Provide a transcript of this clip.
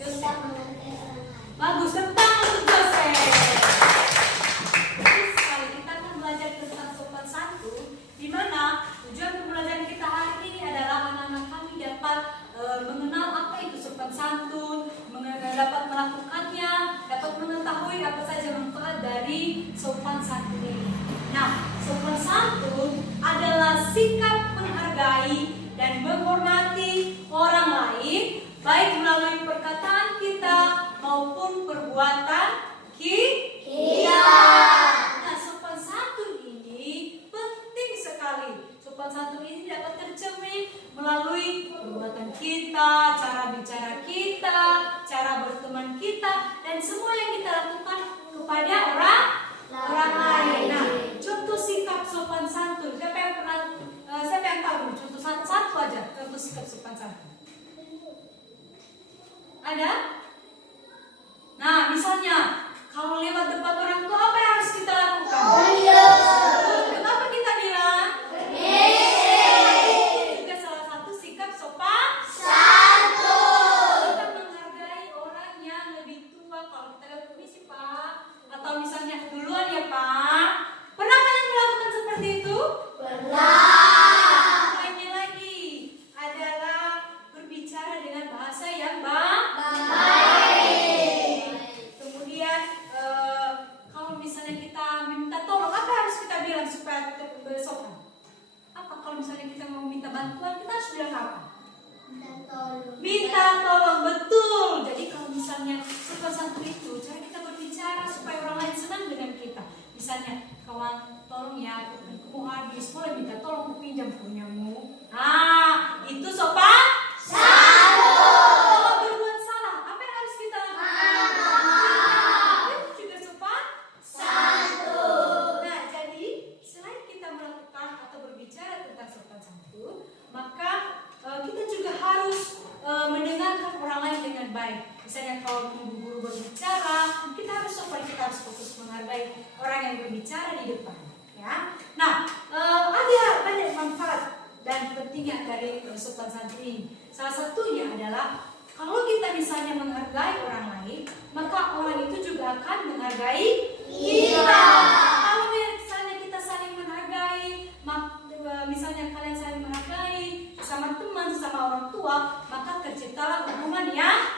Jose. Bagus, tentang Jose. Bagus sekali, kita akan belajar tentang sopan santun, di mana tujuan pembelajaran kita hari ini adalah anak-anak kami dapat mengenal apa itu sopan santun, dapat melakukannya, dapat mengetahui apa saja manfaat dari sopan santun ini. Nah, sopan santun adalah sikap menghargai dan menghormati orang lain, baik melalui perkataan kita maupun perbuatan kita. Nah, sopan santun ini penting sekali. Sopan santun ini dapat tercermin melalui perbuatan kita, cara bicara kita, cara berteman kita, dan semua yang kita lakukan kepada orang lain. Nah, contoh sikap sopan santun. Siapa yang tahu? Contoh satu aja. Contoh sikap sopan santun. Ada? Nah, misalnya kalau lewat depan orang tua, apa yang harus kita lakukan? Kenapa kita bilang? Itu juga salah satu sikap sopan santun. Kita menghargai orang yang lebih tua. Kalau kita lihat permisi Pak, atau misalnya duluan ya Pak. Pernah kalian melakukan seperti itu? Pernah. Lainnya lagi adalah berbicara dengan bahasa yang baik. Kemudian kalau misalnya kita minta tolong, apa harus kita bilang supaya kita bersopan? Apa kalau misalnya kita mau minta bantuan, kita harus bilang apa? Minta tolong, betul. Jadi kalau misalnya sopan santun itu cara kita berbicara supaya orang lain senang dengan kita. Misalnya, kawan tolong ya, aku mau habis, boleh minta tolong aku pinjam punyamu. Nah, itu sopan santun. Kalau berbuat salah, apa yang harus kita lakukan? Itu juga sopan santun. Nah, jadi selain kita melakukan atau berbicara tentang sopan santun, maka kita juga harus mendengarkan orang lain dengan baik. Misalnya kalau guru berbicara, kita harus sopan, kita harus fokus menghargai orang yang berbicara di depan. Ya. Nah, ada banyak manfaat dan pentingnya dari sopan santun ini. Salah satunya adalah kalau kita misalnya menghargai orang lain, maka orang itu juga akan menghargai kita. Kalau misalnya kita saling menghargai, misalnya kalian saling menghargai sama teman, sama orang tua, maka terciptalah hubungan yang